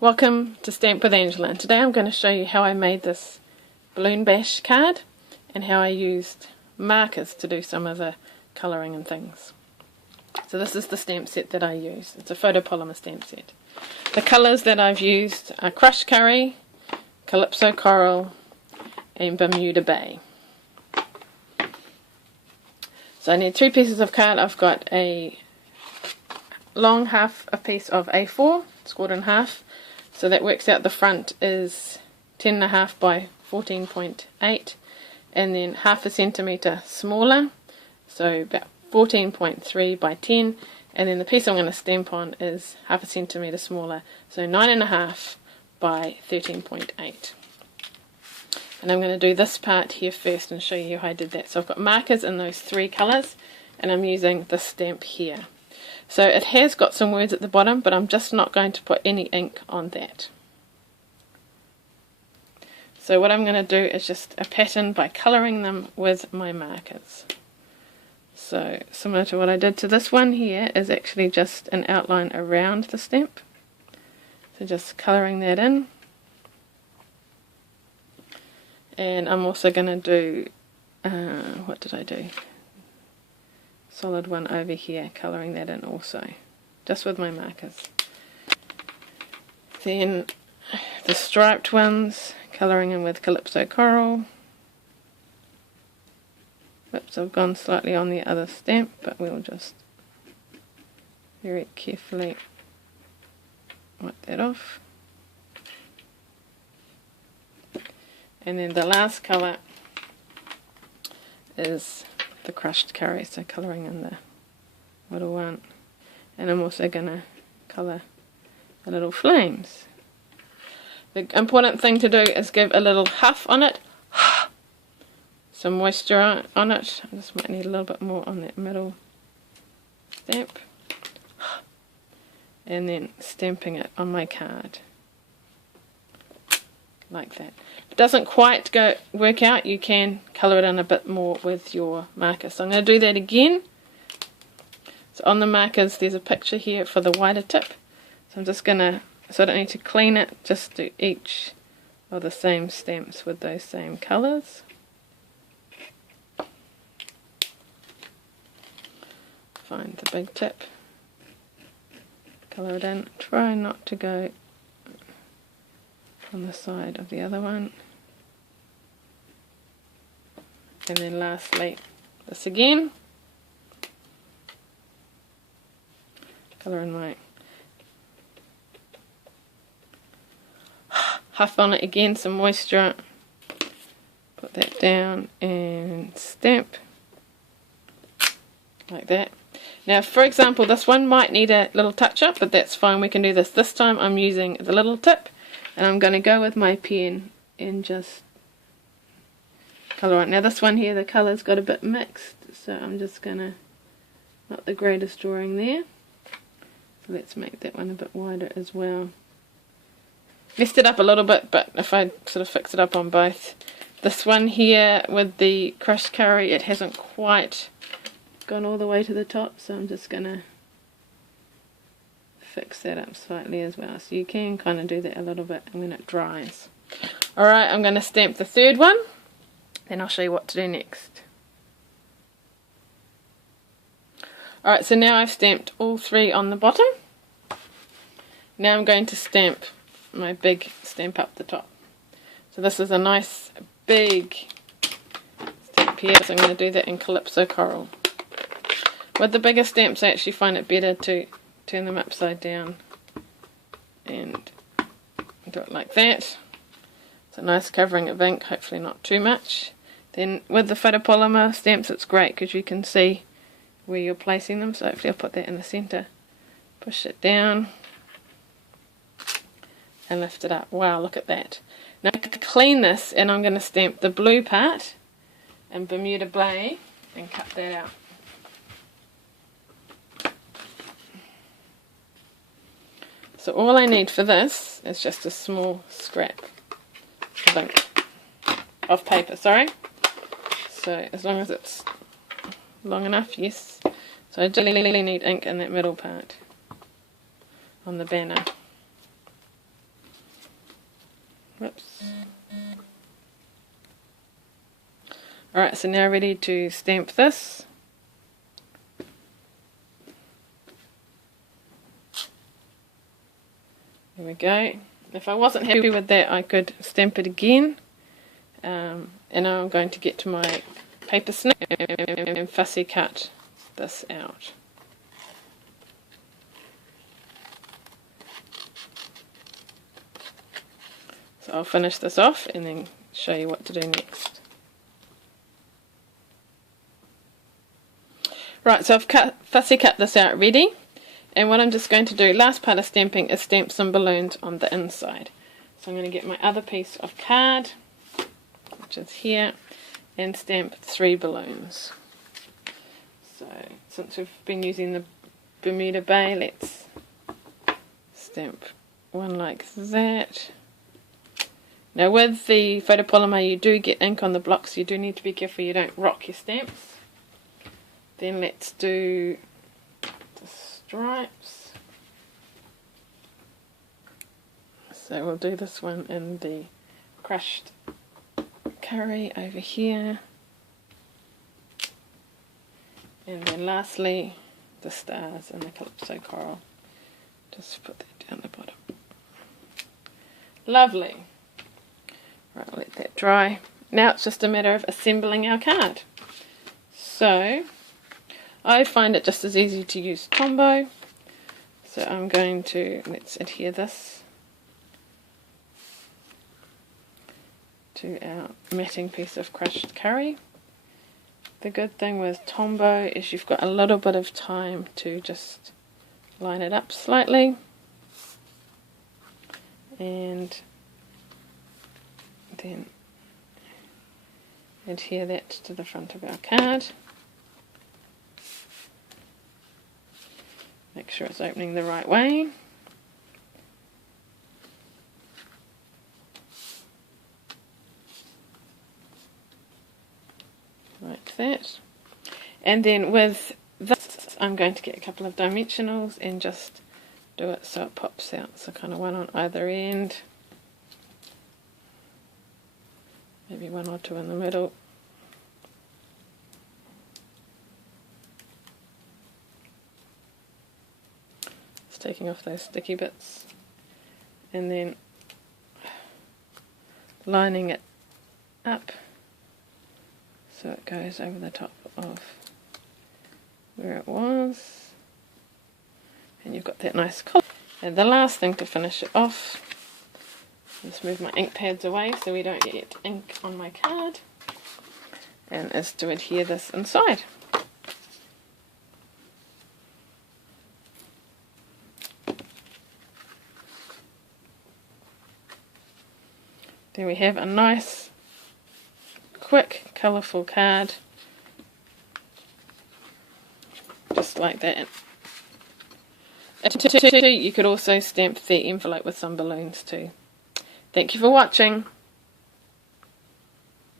Welcome to Stamp with Angela, and today I'm going to show you how I made this balloon bash card and how I used markers to do some of the colouring and things. So this is the stamp set that I use. It's a photopolymer stamp set. The colours that I've used are crushed curry, calypso coral and Bermuda Bay. So I need 3 pieces of card. I've got a long half a piece of A4, scored in half. So that works out the front is 10.5 by 14.8, and then half a centimetre smaller, so about 14.3 by 10, and then the piece I'm going to stamp on is half a centimetre smaller, so 9.5 by 13.8. And I'm going to do this part here first and show you how I did that. So I've got markers in those 3 colours, and I'm using this stamp here. So it has got some words at the bottom, but I'm just not going to put any ink on that. So what I'm going to do is just a pattern by colouring them with my markers. So similar to what I did to this one here is actually just an outline around the stamp. So just colouring that in. And I'm also going to do, what did I do? Solid one over here, colouring that in also, just with my markers. Then the striped ones, colouring in with calypso coral. Oops, I've gone slightly on the other stamp, but we'll just very carefully wipe that off. And then the last colour is the crushed curry, so colouring in the little one, and I'm also going to colour the little flames. The important thing to do is give a little huff on it, some moisture on it. I just might need a little bit more on that middle stamp, and then stamping it on my card like that. If it doesn't quite work out, you can colour it in a bit more with your marker. So I'm going to do that again. So on the markers there's a picture here for the wider tip. So I'm just going to, so I don't need to clean it, just do each of the same stamps with those same colours. Find the big tip, colour it in, try not to go on the side of the other one, and then lastly this again, colour in my huff on it again, some moisture, put that down and stamp like that. Now for example this one might need a little touch up, but that's fine, we can do this. This time I'm using the little tip, and I'm going to go with my pen and just colour it. Now this one here, the colour's got a bit mixed, so I'm just going to, not the greatest drawing there. So let's make that one a bit wider as well. Messed it up a little bit, but if I sort of fix it up on both. This one here with the crushed curry, it hasn't quite gone all the way to the top, so I'm just going to fix that up slightly as well, so you can kind of do that a little bit when it dries. Alright, I'm going to stamp the third one, then I'll show you what to do next. Alright, so now I've stamped all 3 on the bottom. Now I'm going to stamp my big stamp up the top. So this is a nice big stamp here, so I'm going to do that in calypso coral. With the bigger stamps I actually find it better to turn them upside down and do it like that. It's a nice covering of ink, hopefully not too much. Then with the photopolymer stamps it's great because you can see where you're placing them, so hopefully I'll put that in the centre. Push it down and lift it up. Wow, look at that. Now I'm going to clean this, and I'm going to stamp the blue part in Bermuda Bay and cut that out. So all I need for this is just a small scrap of ink, of paper, sorry. So as long as it's long enough, yes. So I just really need ink in that middle part on the banner. Whoops. Alright, so now ready to stamp this. There we go. If I wasn't happy with that, I could stamp it again. And now I'm going to get to my paper snip and fussy cut this out. So I'll finish this off and then show you what to do next. Right, so I've fussy cut this out ready, and what I'm just going to do, last part of stamping, is stamp some balloons on the inside. So I'm going to get my other piece of card, which is here, and stamp 3 balloons. So since we've been using the Bermuda Bay, let's stamp one like that. Now with the photopolymer you do get ink on the blocks, so you do need to be careful you don't rock your stamps. Then let's do the stripes. So we'll do this one in the crushed curry over here. And then lastly, the stars and the Calypso coral. Just put that down the bottom. Lovely. Right, I'll let that dry. Now it's just a matter of assembling our card. So I find it just as easy to use Tombow. So I'm going to, let's adhere this to our matting piece of crushed curry. The good thing with Tombow is you've got a little bit of time to just line it up slightly and then adhere that to the front of our card. Make sure it's opening the right way. Like that. And then with this, I'm going to get a couple of dimensionals and just do it so it pops out. So kind of one on either end. Maybe one or two in the middle. Just taking off those sticky bits. And then lining it up so it goes over the top of where it was. And you've got that nice color. And the last thing to finish it off, just move my ink pads away so we don't get ink on my card, and is to adhere this inside. There we have a nice, quick, colourful card, just like that. You could also stamp the envelope with some balloons too. Thank you for watching.